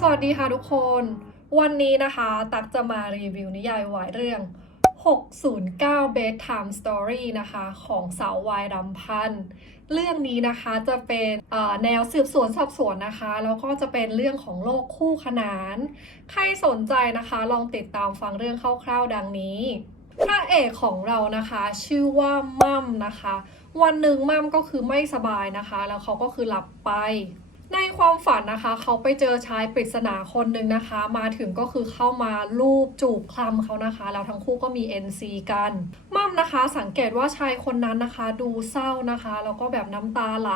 สวัสดีค่ะทุกคน วันนี้นะคะตักจะมารีวิวนิยายวายเรื่อง 609 Bedtime Story นะคะของสาววายรำพันธ์เรื่องนี้นะคะจะเป็นแนวสืบสวนสอบสวนนะคะแล้วก็จะเป็นเรื่องของโลกคู่ขนาน ใครสนใจนะคะลองติดตามฟังเรื่องคร่าวๆดังนี้พระเอกของเรานะคะชื่อว่ามั่มนะคะวันหนึ่งมั่มก็คือไม่สบายนะคะแล้วเขาก็คือหลับไป ในความฝันนะคะเขาไปเจอชายปริศนาคนหนึ่งนะคะมาถึงก็คือเข้ามาลูบจูบคลำเขานะคะแล้วทั้งคู่ก็มี NC กันมั่มนะคะสังเกตว่าชายคนนั้นนะคะดูเศร้านะคะแล้วก็แบบน้ำตาไหล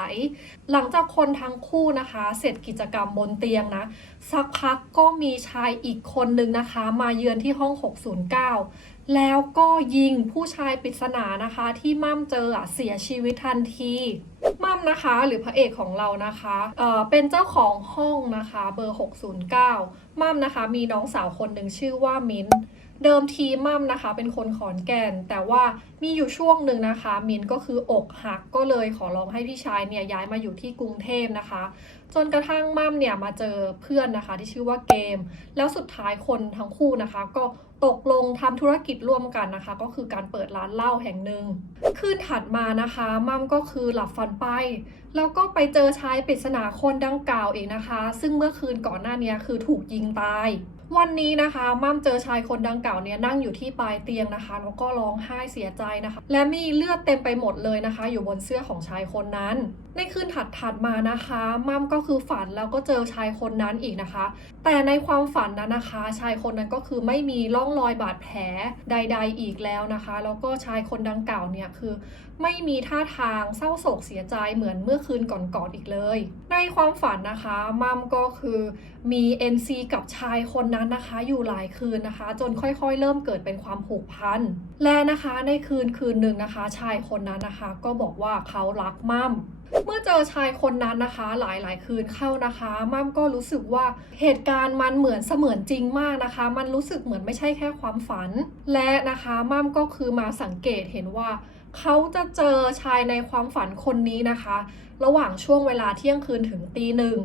หลังจากคนทั้งคู่นะคะเสร็จกิจกรรมบนเตียงนะสักพักก็มีชายอีกคนหนึ่งนะคะมาเยือนที่ห้อง 609แล้วก็ยิงผู้ชายปริศนานะคะที่มั่มเจอเสียชีวิตทันทีมั่มนะคะหรือพระเอกของเรานะคะเป็นเจ้าของห้องนะคะเบอร์ 609มั่มนะคะมีน้องสาวคนหนึ่งชื่อว่ามิ้นเดิมทีมั่มนะคะเป็นคนขอนแก่นแต่ว่ามีอยู่ช่วงหนึ่งนะคะมิ้นก็คืออกหักก็เลยขอร้องให้พี่ชายเนี่ยย้ายมาอยู่ที่กรุงเทพนะคะจนกระทั่งมั่มเนี่ยมาเจอเพื่อนนะคะที่ชื่อว่าเกมแล้วสุดท้ายคนทั้งคู่นะคะก็ตกลงทำธุรกิจร่วมกันนะคะก็คือการเปิดร้านเหล้าแห่งหนึ่งคืนถัดมานะคะมั่มก็คือหลับฝันไปแล้วก็ไปเจอชายปริศนาคนดังกล่าวอีกนะคะซึ่งเมื่อคืนก่อนหน้านี้คือถูกยิงตายวันนี้นะคะมั่มเจอชายคนดังกล่าวเนี่ยนั่งอยู่ที่ปลายเตียงนะคะแล้วก็ร้องไห้เสียใจนะคะและมีเลือดเต็มไปหมดเลยนะคะอยู่บนเสื้อของชายคนนั้นในคืนถัดมานะคะมั่มก็คือฝันแล้วก็เจอชายคนนั้นอีกนะคะแต่ในความฝันนั้นนะคะชายคนนั้นก็คือไม่มีร่องรอยบาดแผลใดๆอีกแล้วนะคะแล้วก็ชายคนดังกล่าวเนี่ยคือไม่มีท่าทางเศร้าโศกเสียใจเหมือนเมื่อคืนก่อนๆอีกเลยในความฝันนะคะมั่มก็คือมี NC กับชายคนนั้นนะคะอยู่หลายคืนนะคะจนค่อยๆเริ่มเกิดเป็นความผูกพันและนะคะในคืนหนึ่งนะคะชายคนนั้นนะคะก็บอกว่าเขารักมั่มเมื่อเจอชายคนนั้นนะคะหลายคืนเข้านะคะมั่มก็รู้สึกว่าเหตุการณ์มันเหมือนเสมือนจริงมากนะคะมันรู้สึกเหมือนไม่ใช่แค่ความฝันและนะคะมั่มก็คือมาสังเกตเห็นว่าเขาจะเจอชายในความฝันคนนี้นะคะระหว่างช่วงเวลาเที่ยงคืนถึงตีหนึ่ง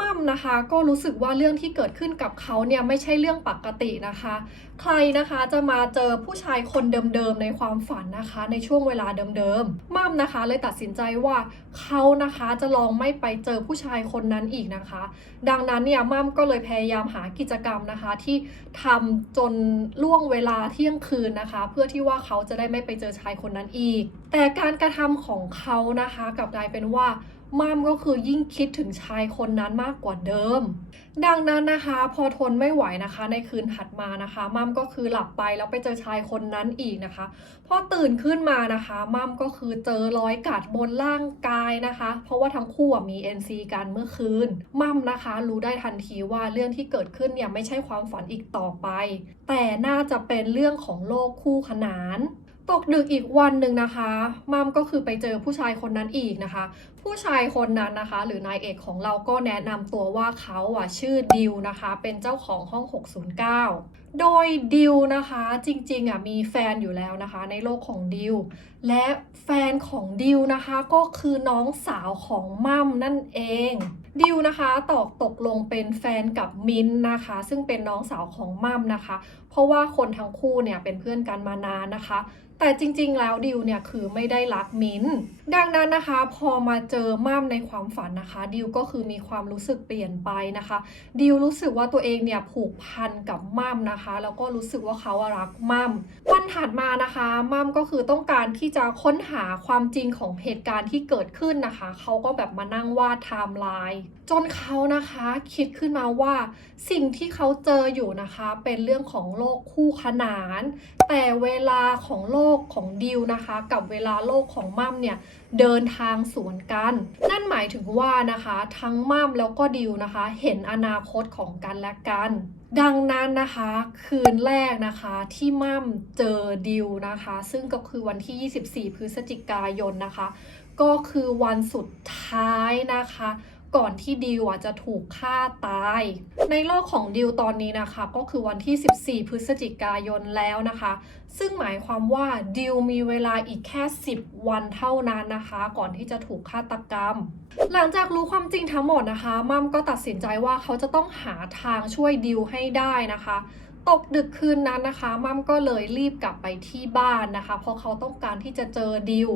มั่มนะคะก็รู้สึกว่าเรื่องที่เกิดขึ้นกับเขาเนี่ยไม่ใช่เรื่องปกตินะคะใครนะคะจะมาเจอผู้ชายคนเดิมๆในความฝันนะคะในช่วงเวลาเดิมๆมั่มนะคะเลยตัดสินใจว่าเขานะคะจะลองไม่ไปเจอผู้ชายคนนั้นอีกนะคะดังนั้นเนี่ยมั่มก็เลยพยายามหากิจกรรมนะคะที่ทำจนล่วงเวลาเที่ยงคืนนะคะเพื่อที่ว่าเขาจะได้ไม่ไปเจอชายคนนั้นอีกแต่การกระทำของเขานะคะกลับกลายเป็นว่ามั่มก็คือยิ่งคิดถึงชายคนนั้นมากกว่าเดิมดังนั้นนะคะพอทนไม่ไหวนะคะในคืนถัดมานะคะมั่มก็คือหลับไปแล้วไปเจอชายคนนั้นอีกนะคะพอตื่นขึ้นมานะคะมั่มก็คือเจอรอยกัดบนร่างกายนะคะเพราะว่าทั้งคู่มี NC กันเมื่อคืนมั่มนะคะรู้ได้ทันทีว่าเรื่องที่เกิดขึ้นเนี่ยไม่ใช่ความฝันอีกต่อไปแต่น่าจะเป็นเรื่องของโลกคู่ขนานตกดึกอีกวันหนึ่งนะคะมัมก็คือไปเจอผู้ชายคนนั้นอีกนะคะผู้ชายคนนั้นนะคะหรือนายเอกของเราก็แนะนำตัวว่าเขาชื่อดิวนะคะเป็นเจ้าของห้อง 609โดยดิวนะคะจริงๆมีแฟนอยู่แล้วนะคะในโลกของดิวและแฟนของดิวนะคะก็คือน้องสาวของมัมนั่นเองดิวนะคะตกลงเป็นแฟนกับมิ้นนะคะซึ่งเป็นน้องสาวของมัมนะคะเพราะว่าคนทั้งคู่เนี่ยเป็นเพื่อนกันมานานนะคะแต่จริงๆแล้วดิวเนี่ยคือไม่ได้รักมิ้นดังนั้นนะคะพอมาเจอมั่มในความฝันนะคะดิวก็คือมีความรู้สึกเปลี่ยนไปนะคะดิวรู้สึกว่าตัวเองเนี่ยผูกพันกับมั่มนะคะแล้วก็รู้สึกว่าเขารักมั่มวันถัดมานะคะมั่มก็คือต้องการที่จะค้นหาความจริงของเหตุการณ์ที่เกิดขึ้นนะคะเขาก็แบบมานั่งวาดไทม์ไลน์จนเขานะคะคิดขึ้นมาว่าสิ่งที่เขาเจออยู่นะคะเป็นเรื่องของโลกคู่ขนานแต่เวลาของโลกของดิวนะคะกับเวลาโลกของมั่มเนี่ยเดินทางสวนกันนั่นหมายถึงว่านะคะทั้งมั่มแล้วก็ดิวนะคะเห็นอนาคตของกันและกันดังนั้นนะคะคืนแรกนะคะที่มั่มเจอดิวนะคะซึ่งก็คือวันที่ 24 พฤศจิกายนนะคะก็คือวันสุดท้ายนะคะ ก่อนที่ดิวจะถูกฆ่าตายในโลกของดิวตอนนี้นะคะก็คือวันที่ 14 พฤศจิกายนแล้วนะคะซึ่งหมายความว่าดิวมีเวลาอีกแค่ 10 วันเท่านั้นนะคะก่อนที่จะถูกฆาตกรรมหลังจากรู้ความจริงทั้งหมดนะคะมัมก็ตัดสินใจว่าเขาจะต้องหาทางช่วยดิวให้ได้นะคะตกดึกคืนนั้นนะคะมัมก็เลยรีบกลับไปที่บ้านนะคะเพราะเขาต้องการที่จะเจอดิว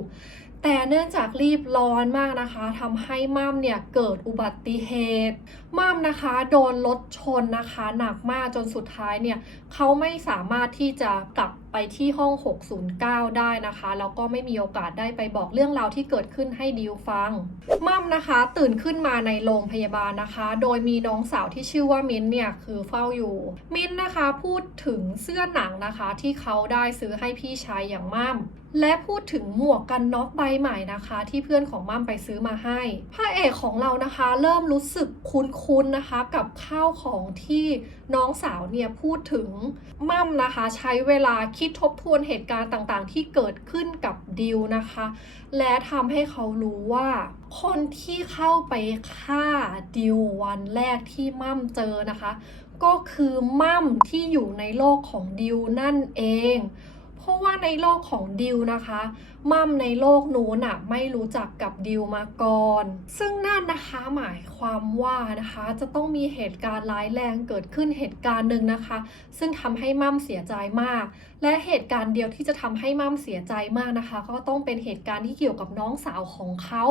แต่เนื่องจากรีบร้อนมากนะคะทำให้มัมเนี่ยเกิดอุบัติเหตุมัมนะคะโดนรถชนนะคะหนักมากจนสุดท้ายเนี่ยเขาไม่สามารถที่จะกลับไปที่ห้อง 609 ได้นะคะแล้วก็ไม่มีโอกาสได้ไปบอกเรื่องราวที่เกิดขึ้นให้ดิวฟังมัมนะคะตื่นขึ้นมาในโรงพยาบาลนะคะโดยมีน้องสาวที่ชื่อว่ามิ้นเนี่ยคือเฝ้าอยู่มิ้นนะคะพูดถึงเสื้อหนังนะคะที่เขาได้ซื้อให้พี่ชายอย่างมัมและพูดถึงหมวกกันน็อกใบใหม่นะคะที่เพื่อนของมัมไปซื้อมาให้พระเอกของเรานะคะเริ่มรู้สึกคุ้นๆนะคะกับข้าวของที่น้องสาวเนี่ยพูดถึงมัมนะคะใช้เวลาคิดทบทวนเหตุการณ์ต่างๆที่เกิดขึ้นกับดิวนะคะและทำให้เขารู้ว่าคนที่เข้าไปฆ่าดิววันแรกที่มัมเจอนะคะก็คือมัมที่อยู่ในโลกของดิวนั่นเองเพราะว่าในโลกของดิวนะคะมัมในโลกนู้นไม่รู้จักกับดิวมาก่อนซึ่งนั่นนะคะหมายความว่านะคะจะต้องมีเหตุการณ์ร้ายแรงเกิดขึ้นเหตุการณ์หนึ่งนะคะซึ่งทำให้มัมเสียใจมากและเหตุการณ์เดียวที่จะทำให้มัมเสียใจมากนะคะก็ต้องเป็นเหตุการณ์ที่เกี่ยวกับน้องสาวของเขา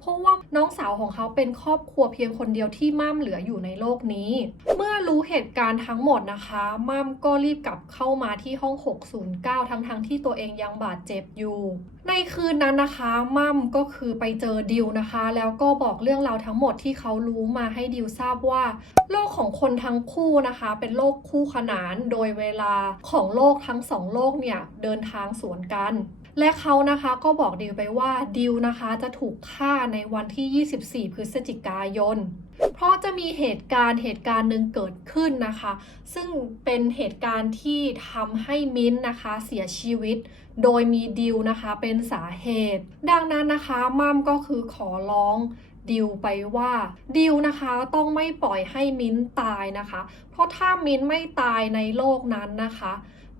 เพราะว่าน้องสาวของเขาเป็นครอบครัวเพียงคนเดียวที่มัมเหลืออยู่ในโลกนี้เมื่อรู้เหตุการณ์ทั้งหมดนะคะมัมก็รีบกลับเข้ามาที่ห้อง 609 ทั้งที่ตัวเองยังบาดเจ็บอยู่ในคืนนั้นนะคะมัมก็คือไปเจอดิวนะคะแล้วก็บอกเรื่องราวทั้งหมดที่เขารู้มาให้ดิวทราบว่าโลกของคนทั้งคู่นะคะเป็นโลกคู่ขนานโดยเวลาของโลกทั้งสองโลกเนี่ยเดินทางสวนกันและเขานะคะก็บอกดิวไปว่าดิวนะคะจะถูกฆ่าในวันที่ 24 พฤศจิกายนเพราะจะมีเหตุการณ์หนึ่งเกิดขึ้นนะคะซึ่งเป็นเหตุการณ์ที่ทำให้มิ้นท์นะคะเสียชีวิตโดยมีดิวนะคะเป็นสาเหตุดังนั้นนะคะมัมก็คือขอร้องดิวไปว่าดิวนะคะต้องไม่ปล่อยให้มิ้นท์ตายนะคะเพราะถ้ามิ้นท์ไม่ตายในโลกนั้นนะคะ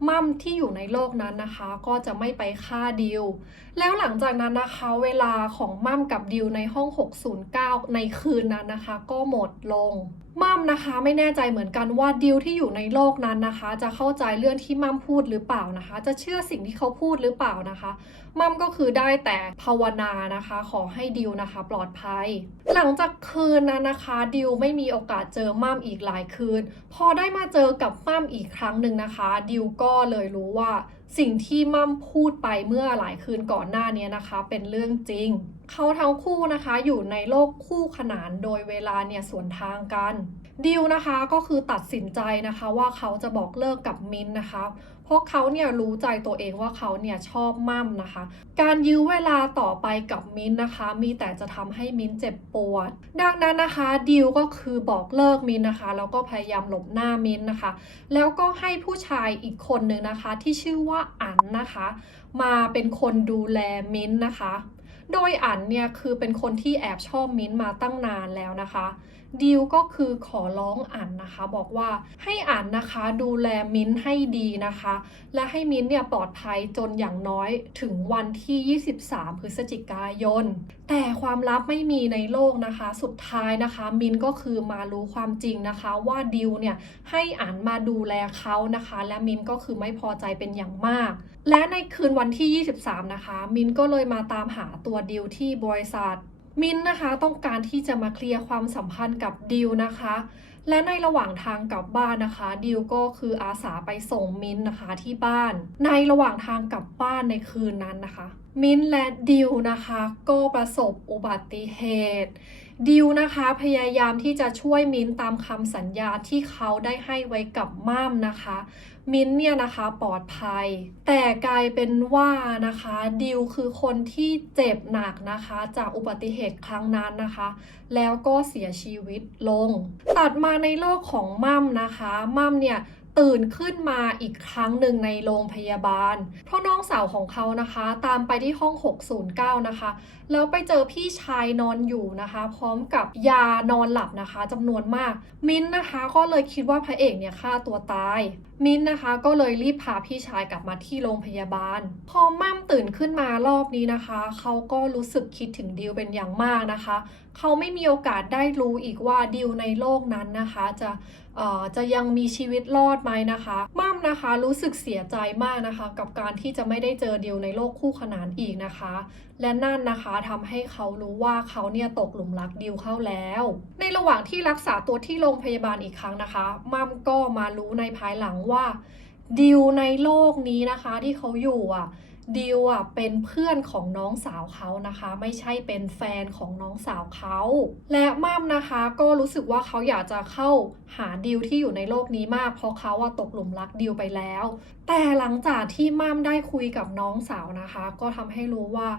มัมที่อยู่ในโลกนั้นนะคะก็จะไม่ไปฆ่าดิวแล้วหลังจากนั้นนะคะเวลาของมัมกับดิวในห้อง 609 ในคืนนั้นนะคะก็หมดลงมัมนะคะไม่แน่ใจเหมือนกันว่าดิวที่อยู่ในโลกนั้นนะคะจะเข้าใจเรื่องที่มัมพูดหรือเปล่านะคะจะเชื่อสิ่งที่เขาพูดหรือเปล่านะคะมัมก็คือได้แต่ภาวนานะคะขอให้ดิวนะคะปลอดภัยหลังจากคืนนั้นนะคะดิวไม่มีโอกาสเจอมัมอีกหลายคืนพอได้มาเจอกับมัมอีกครั้งหนึ่งนะคะดิวก็เลยรู้ว่าสิ่งที่มัมพูดไปเมื่อหลายคืนก่อนหน้านี้นะคะเป็นเรื่องจริงเขาทั้งคู่นะคะอยู่ในโลกคู่ขนานโดยเวลาเนี่ยสวนทางกันดิวนะคะก็คือตัดสินใจนะคะว่าเขาจะบอกเลิกกับมินนะคะเพราะเขาเนี่ยรู้ใจตัวเองว่าเขาเนี่ยชอบมัมนะคะการยื้อเวลาต่อไปกับมินนะคะมีแต่จะทำให้มินเจ็บปวดดังนั้นนะคะดิวก็คือบอกเลิกมินนะคะแล้วก็พยายามหลบหน้ามินนะคะแล้วก็ให้ผู้ชายอีกคนหนึ่งนะคะที่ชื่อว่าอั๋นนะคะมาเป็นคนดูแลมินนะคะโดยอั๋นเนี่ยคือเป็นคนที่แอบชอบมิ้นท์มาตั้งนานแล้วนะคะดิวก็คือขอร้องอั๋นนะคะบอกว่าให้อั๋นนะคะดูแลมิ้นท์ให้ดีนะคะและให้มิ้นท์เนี่ยปลอดภัยจนอย่างน้อยถึงวันที่ 23 พฤศจิกายนแต่ความลับไม่มีในโลกนะคะสุดท้ายนะคะมิ้นท์ก็คือมารู้ความจริงนะคะว่าดิวเนี่ยให้อั๋นมาดูแลเขานะคะและมิ้นท์ก็คือไม่พอใจเป็นอย่างมากและในคืนวันที่ 23 นะคะมิ้นท์ก็เลยมาตามหาตัวดิวที่บริษัทมินนะคะต้องการที่จะมาเคลียร์ความสัมพันธ์กับดิวนะคะและในระหว่างทางกลับบ้านนะคะดิวก็คืออาสาไปส่งมินนะคะที่บ้านในระหว่างทางกลับบ้านในคืนนั้นนะคะมินและดิวนะคะก็ประสบอุบัติเหตุดิวนะคะพยายามที่จะช่วยมินตามคำสัญญาที่เขาได้ให้ไว้กับม่ามนะคะมินเนี่ยนะคะปลอดภัยแต่กลายเป็นว่านะคะดิวคือคนที่เจ็บหนักนะคะจากอุบัติเหตุครั้งนั้นนะคะแล้วก็เสียชีวิตลงตัดมาในโลกของม่ามนะคะม่ามเนี่ย ตื่นขึ้นมาอีกครั้งหนึ่งในโรงพยาบาลเพราะน้องสาวของเขานะคะตามไปที่ห้อง609นะคะแล้วไปเจอพี่ชายนอนอยู่นะคะพร้อมกับยานอนหลับนะคะจำนวนมากมิ้นท์นะคะก็เลยคิดว่าพระเอกเนี่ยฆ่าตัวตายมิ้นท์นะคะก็เลยรีบพาพี่ชายกลับมาที่โรงพยาบาลพอม่ำตื่นขึ้นมารอบนี้นะคะเขาก็รู้สึกคิดถึงดิวเป็นอย่างมากนะคะเขาไม่มีโอกาสได้รู้อีกว่าดิวในโลกนั้นนะคะจะยังมีชีวิตรอดไหมนะคะม่ำนะคะรู้สึกเสียใจมากนะคะกับการที่จะไม่ได้เจอดิวในโลกคู่ขนานอีกนะคะและนั่นนะคะทำให้เขารู้ว่าเขาเนี่ยตกหลุมรักดิวเข้าแล้วในระหว่างที่รักษาตัวที่โรงพยาบาลอีกครั้งนะคะม่ำก็มารู้ในภายหลังว่าดิวในโลกนี้นะคะที่เขาอยู่ดิวเป็นเพื่อนของน้องสาวเขานะคะไม่ใช่เป็นแฟนของน้องสาวเขาและม่ำนะคะก็รู้สึกว่าเขาอยากจะเข้าหาดิวที่อยู่ในโลกนี้มากเพราะเขาตกหลุมรักดิวไปแล้วแต่หลังจากที่ม่ำได้คุยกับน้องสาวนะคะก็ทำให้รู้ว่า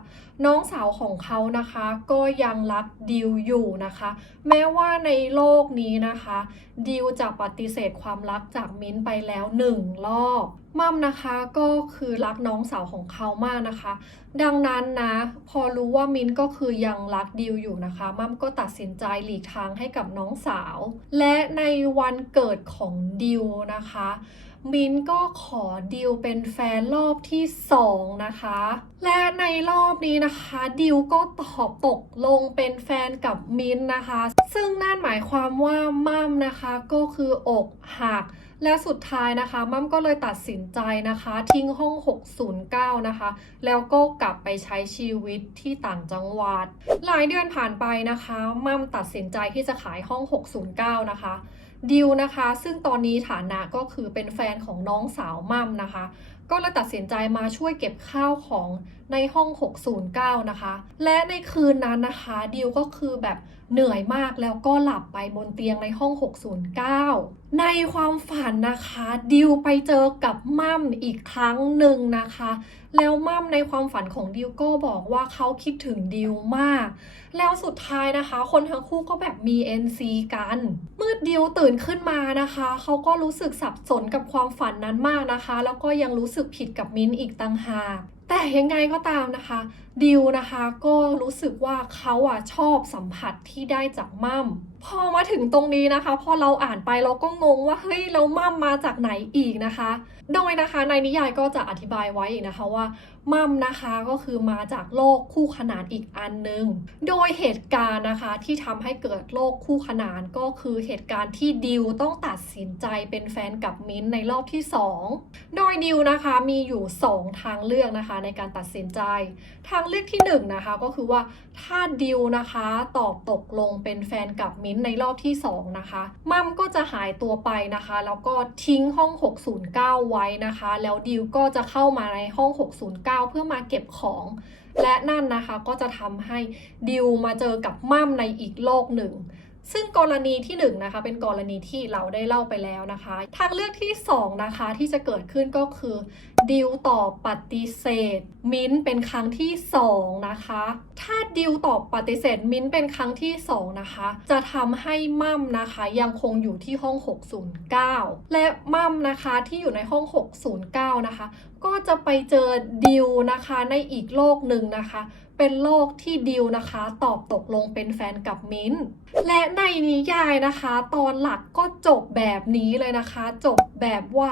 น้องสาวของเขานะคะก็ยังรักดิวอยู่นะคะแม้ว่าในโลกนี้นะคะดิวจะปฏิเสธความรักจากมิ้นท์ไปแล้ว1 รอบม่ำนะคะก็คือรักน้องสาวของเขามากนะคะดังนั้นนะพอรู้ว่ามิ้นท์ก็คือยังรักดิวอยู่นะคะม่ำก็ตัดสินใจหลีกทางให้กับน้องสาวและในวันเกิดของดิวนะคะมิ้นท์ก็ขอดิวเป็นแฟนรอบที่2นะคะและในรอบนี้นะคะดิวก็ตอบตกลงเป็นแฟนกับมิ้นท์นะคะซึ่งนั่นหมายความว่าม่ำนะคะก็คืออกหักและสุดท้ายนะคะม่ำก็เลยตัดสินใจนะคะทิ้งห้อง609นะคะแล้วก็กลับไปใช้ชีวิตที่ต่างจังหวัดหลายเดือนผ่านไปนะคะม่ำตัดสินใจที่จะขายห้อง609นะคะดิวนะคะซึ่งตอนนี้ฐานะก็คือเป็นแฟนของน้องสาวม่ำนะคะก็เลยตัดสินใจมาช่วยเก็บข้าวของในห้อง609นะคะและในคืนนั้นนะคะดิวก็คือแบบเหนื่อยมากแล้วก็หลับไปบนเตียงในห้อง609ในความฝันนะคะดิวไปเจอกับม่ำอีกครั้งหนึ่งนะคะแล้วม่ำในความฝันของดิวก็บอกว่าเขาคิดถึงดิวมากแล้วสุดท้ายนะคะคนทั้งคู่ก็แบบมี NC กันเมื่อดิวตื่นขึ้นมานะคะเขาก็รู้สึกสับสนกับความฝันนั้นมากนะคะแล้วก็ยังรู้สึกผิดกับมิ้นท์อีกต่างหากแต่ยังไงก็ตามนะคะดิวนะคะก็รู้สึกว่าเขาชอบสัมผัสที่ได้จากม่ำพอมาถึงตรงนี้นะคะพอเราอ่านไปเราก็งงว่าเฮ้ยแล้วม่ำมาจากไหนอีกนะคะโดยนะคะในนิยายก็จะอธิบายไว้อีกนะคะว่าม่ำนะคะก็คือมาจากโลกคู่ขนานอีกอันนึงโดยเหตุการณ์นะคะที่ทำให้เกิดโลกคู่ขนานก็คือเหตุการณ์ที่ดิวต้องตัดสินใจเป็นแฟนกับมิ้นท์ในรอบที่2โดยดิวนะคะมีอยู่2ทางเลือกนะคะในการตัดสินใจทางเลือกที่1นะคะก็คือว่าถ้าดิวนะคะตอบตกลงเป็นแฟนกับมิ้นท์ในรอบที่2นะคะม่ำก็จะหายตัวไปนะคะแล้วก็ทิ้งห้อง609ไว้นะคะแล้วดิวก็จะเข้ามาในห้อง609เพื่อมาเก็บของและนั่นนะคะก็จะทำให้ดิวมาเจอกับม่ำในอีกโลกหนึ่งซึ่งกรณีที่1นะคะเป็นกรณีที่เราได้เล่าไปแล้วนะคะทางเลือกที่2นะคะที่จะเกิดขึ้นก็คือดิวตอบปฏิเสธมิ้นท์เป็นครั้งที่2นะคะถ้าดิวตอบปฏิเสธมิ้นท์เป็นครั้งที่2นะคะจะทำให้ม่ำนะคะยังคงอยู่ที่ห้อง609และม่ำนะคะที่อยู่ในห้อง609นะคะก็จะไปเจอดิวนะคะในอีกโลกหนึ่งนะคะเป็นโลกที่ดิวนะคะตอบตกลงเป็นแฟนกับมิ้นท์และในนิยายนะคะตอนหลักก็จบแบบนี้เลยนะคะจบแบบว่า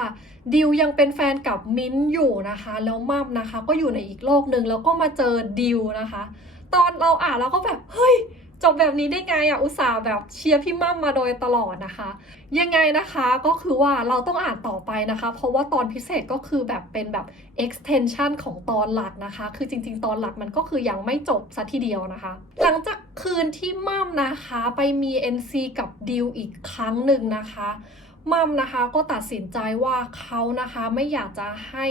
ดิวยังเป็นแฟนกับมิ้นท์อยู่นะคะแล้วม่ำนะคะก็อยู่ในอีกโลกหนึ่งแล้วก็มาเจอดิวนะคะตอนเราอ่านเราก็แบบเฮ้ยจบแบบนี้ได้ไงอุตส่าห์แบบเชียร์พี่ม่ำมาโดยตลอดนะคะยังไงนะคะก็คือว่าเราต้องอ่านต่อไปนะคะเพราะว่าตอนพิเศษก็คือแบบเป็นแบบ extension ของตอนหลักนะคะคือจริงๆตอนหลักมันก็คือยังไม่จบซะทีเดียวนะคะหลังจากคืนที่ม่ำนะคะไปมี NC กับดิวอีกครั้งหนึ่งนะคะม่ำนะคะก็ตัดสินใจว่าเขานะคะไม่อยากจะให้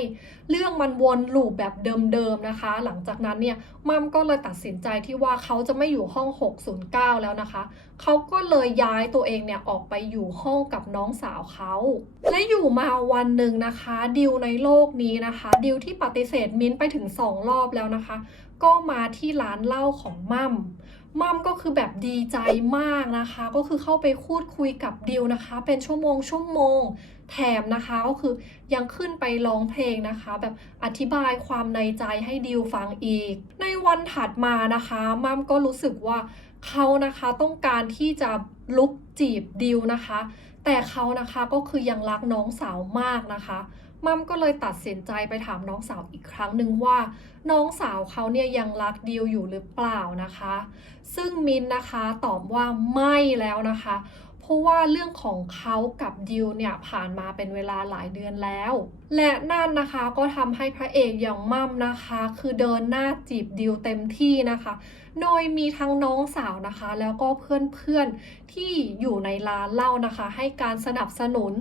เรื่องมันวนลูปแบบเดิมๆนะคะหลังจากนั้นเนี่ยม่ำก็เลยตัดสินใจที่ว่าเขาจะไม่อยู่ห้อง609แล้วนะคะเขาก็เลยย้ายตัวเองเนี่ยออกไปอยู่ห้องกับน้องสาวเขาและอยู่มาวันหนึ่งนะคะดิวในโลกนี้นะคะดิวที่ปฏิเสธมิ้นท์ไปถึง2 รอบแล้วนะคะก็มาที่ร้านเหล้าของม่ มัมก็คือแบบดีใจมากนะคะ ก็คือเข้าไปพูดคุยกับดิวนะคะ เป็นชั่วโมงแถมนะคะก็คือยังขึ้นไปร้องเพลงนะคะ แบบอธิบายความในใจให้ดิวฟังอีก ในวันถัดมานะคะมัมก็รู้สึกว่าเขานะคะต้องการที่จะลุกจีบดิวนะคะ แต่เขานะคะก็คือยังรักน้องสาวมากนะคะมัมก็เลยตัดสินใจไปถามน้องสาวอีกครั้งหนึ่งว่าน้องสาวเขาเนี่ยยังรักดิวอยู่หรือเปล่านะคะซึ่งมินนะคะตอบว่าไม่แล้วนะคะเพราะว่าเรื่องของเขากับดิวเนี่ยผ่านมาเป็นเวลาหลายเดือนแล้วและนั่นนะคะก็ทำให้พระเอกอย่างมัมนะคะคือเดินหน้าจีบดิวเต็มที่นะคะโดยมีทั้งน้องสาวนะคะแล้วก็เพื่อนๆที่อยู่ในร้านเหล้านะคะให้การสนับสนุน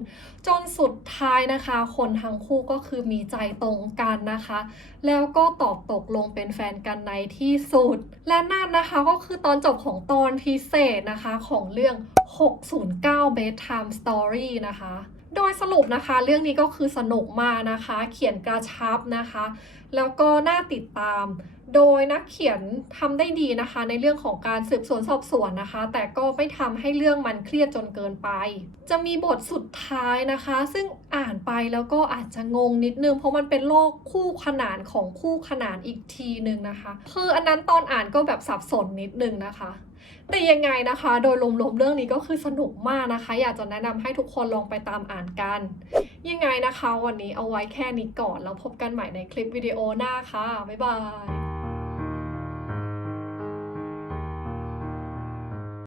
จนสุดท้ายนะคะคนทั้งคู่ก็คือมีใจตรงกันนะคะแล้วก็ตอบตกลงเป็นแฟนกันในที่สุดและนั่นนะคะก็คือตอนจบของตอนพิเศษนะคะของเรื่อง609 Bedtime Story นะคะโดยสรุปนะคะเรื่องนี้ก็คือสนุกมากนะคะเขียนกระชับนะคะแล้วก็น่าติดตามโดยนักเขียนทำได้ดีนะคะในเรื่องของการสืบสวนสอบสวนนะคะแต่ก็ไม่ทำให้เรื่องมันเครียดจนเกินไปจะมีบทสุดท้ายนะคะซึ่งอ่านไปแล้วก็อาจจะงงนิดนึงเพราะมันเป็นโลกคู่ขนานของคู่ขนานอีกทีนึงนะคะคืออันนั้นตอนอ่านก็แบบสับสนนิดนึงนะคะแต่ยังไงนะคะโดยรวมๆเรื่องนี้ก็คือสนุกมากนะคะอยากจะแนะนำให้ทุกคนลองไปตามอ่านกันยังไงนะคะวันนี้เอาไว้แค่นี้ก่อนแล้วพบกันใหม่ในคลิปวิดีโอหน้าค่ะบ๊ายบาย